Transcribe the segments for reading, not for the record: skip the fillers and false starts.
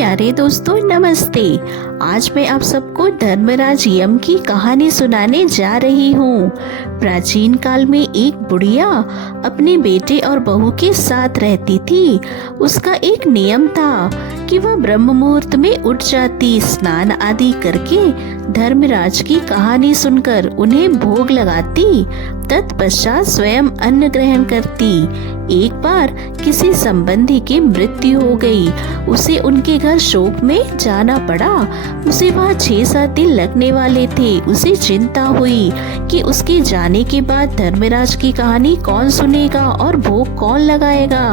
प्यारे दोस्तों नमस्ते। आज मैं आप सबको धर्मराज यम की कहानी सुनाने जा रही हूँ। प्राचीन काल में एक बुढ़िया अपने बेटे और बहू के साथ रहती थी। उसका एक नियम था कि वह ब्रह्म मुहूर्त में उठ जाती, स्नान आदि करके धर्मराज की कहानी सुनकर उन्हें भोग लगाती, तत्पश्चात स्वयं अन्न ग्रहण करती। एक बार किसी संबंधी की मृत्यु हो गई। उसे उनके घर शोक में जाना पड़ा। उसे वहाँ 6-7 दिन लगने वाले थे। उसे चिंता हुई कि उसके जाने के बाद धर्मराज की कहानी कौन सुनेगा और भोग कौन लगाएगा।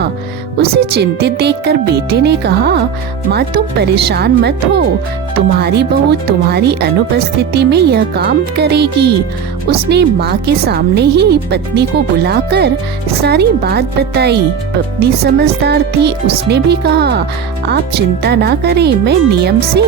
उसे चिंतित देखकर बेटे ने कहा, माँ तुम परेशान मत हो, तुम्हारी बहू तुम्हारी अनुपस्थिति में यह काम करेगी। उसने माँ के सामने ही पत्नी को बुलाकर सारी बात बताई। पत्नी समझदार थी, उसने भी कहा, आप चिंता ना करें, मैं नियम से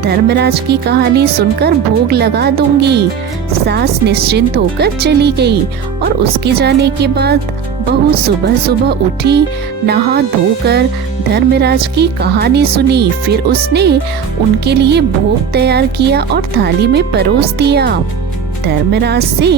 धर्मराज की कहानी सुनकर भोग लगा दूंगी। सास निश्चिंत होकर चली गई और उसके जाने के बाद बहू सुबह सुबह उठी, नहा धोकर धर्मराज की कहानी सुनी। फिर उसने उनके लिए भोग तैयार किया और थाली में परोस दिया। धर्मराज से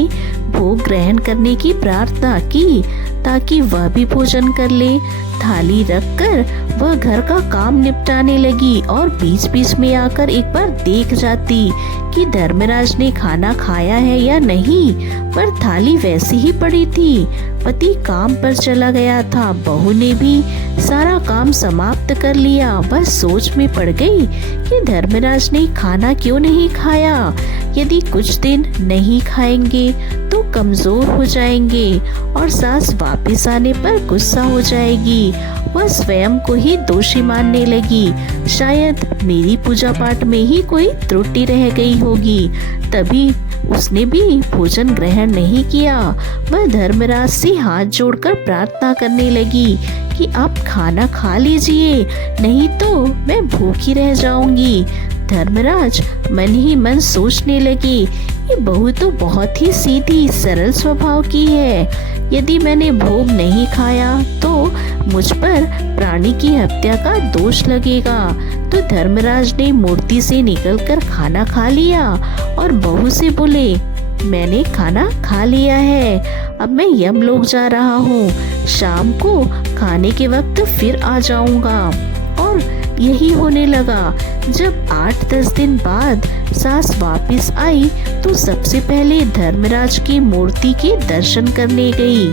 भोग ग्रहण करने की प्रार्थना की ताकि वह भी भोजन कर ले। थाली रखकर वह घर का काम निपटाने लगी और बीच बीच में आकर एक बार देख जाती कि धर्मराज ने खाना खाया है या नहीं, पर थाली वैसी ही पड़ी थी। पति काम पर चला गया था। बहू ने भी सारा काम समाप्त कर लिया। वह सोच में पड़ गई कि धर्मराज ने खाना क्यों नहीं खाया। यदि कुछ दिन नहीं खाएंगे तो कमजोर हो जाएंगे और सास वापस आने पर गुस्सा हो जाएगी। वह स्वयं को ही दोषी मानने लगी। शायद मेरी पूजा पाठ में ही कोई त्रुटि रह गई होगी, तभी उसने भी भोजन ग्रहण नहीं किया। वह धर्मराज से हाथ जोड़कर प्रार्थना करने लगी कि आप खाना खा लीजिए, नहीं तो मैं भूखी रह जाऊंगी। धर्मराज मन ही मन सोचने लगे, ये बहू तो बहुत ही सीधी सरल स्वभाव की है। यदि मैंने भोग नहीं खाया तो मुझ पर प्राणी की हत्या का दोष लगेगा। तो धर्मराज ने मूर्ति से निकलकर खाना खा लिया और बहू से बोले, मैंने खाना खा लिया है, अब मैं यमलोक जा रहा हूँ। शाम को खाने के वक्त फिर आ जाऊंगा। और यही होने लगा। जब 8-10 दिन बाद सास वापस आई तो सबसे पहले धर्मराज की मूर्ति के दर्शन करने गई,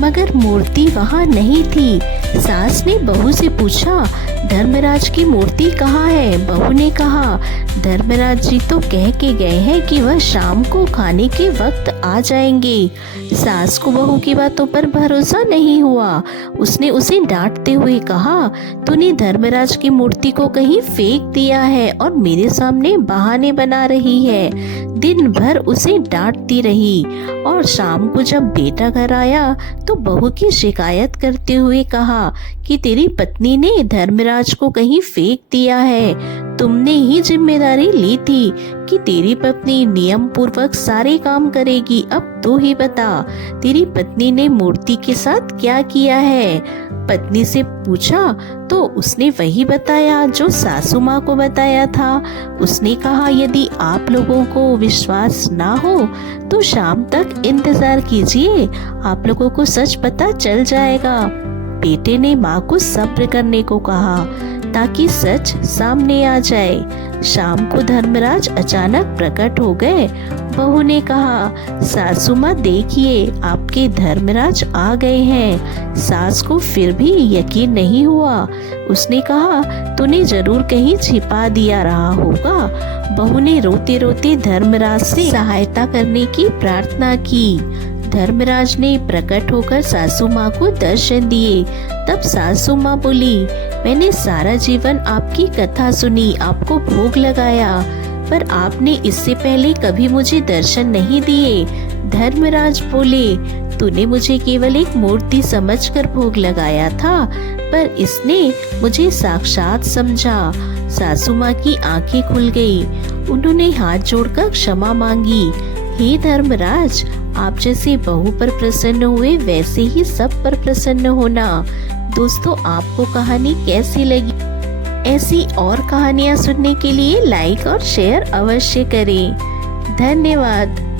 मगर मूर्ति वहाँ नहीं थी। सास ने बहू से पूछा, धर्मराज की मूर्ति कहाँ है? बहू ने कहा, धर्मराज जी तो कह के गए हैं कि वह शाम को खाने के वक्त आ जाएंगे। सास को बहू की बातों पर भरोसा नहीं हुआ। उसने उसे डांटते हुए कहा, तूने धर्मराज की मूर्ति को कहीं फेंक दिया है और मेरे सामने बहाने बना रही है। दिन भर उसे डांटती रही और शाम को जब बेटा घर आया तो बहू की शिकायत करते हुए कहा कि तेरी पत्नी ने धर्मराज को कहीं फेंक दिया है। तुमने ही जिम्मेदारी ली थी कि तेरी पत्नी नियम पूर्वक सारे काम करेगी। अब तू ही बता, तेरी पत्नी ने मूर्ति के साथ क्या किया है? पत्नी से पूछा तो उसने वही बताया जो सासू माँ को बताया था। उसने कहा, यदि आप लोगों को विश्वास ना हो तो शाम तक इंतजार कीजिए, आप लोगों को सच पता चल जाएगा। बेटे ने माँ को सब्र करने को कहा ताकि सच सामने आ जाए। शाम को धर्मराज अचानक प्रकट हो गए। बहू ने कहा, सासू माँ देखिए, आपके धर्मराज आ गए हैं। सास को फिर भी यकीन नहीं हुआ। उसने कहा, तूने जरूर कहीं छिपा दिया रहा होगा। बहू ने रोते रोते धर्मराज से सहायता करने की प्रार्थना की। धर्मराज ने प्रकट होकर सासू माँ को दर्शन दिए। तब सासू माँ बोली, मैंने सारा जीवन आपकी कथा सुनी, आपको भोग लगाया, पर आपने इससे पहले कभी मुझे दर्शन नहीं दिए। धर्मराज बोले, तूने मुझे केवल एक मूर्ति समझकर भोग लगाया था, पर इसने मुझे साक्षात समझा। सासू माँ की आंखें खुल गई। उन्होंने हाथ जोड़कर क्षमा मांगी। हे धर्मराज, आप जैसे बहू पर प्रसन्न हुए वैसे ही सब पर प्रसन्न होना। दोस्तों, आपको कहानी कैसी लगी? ऐसी और कहानियाँ सुनने के लिए लाइक और शेयर अवश्य करें। धन्यवाद।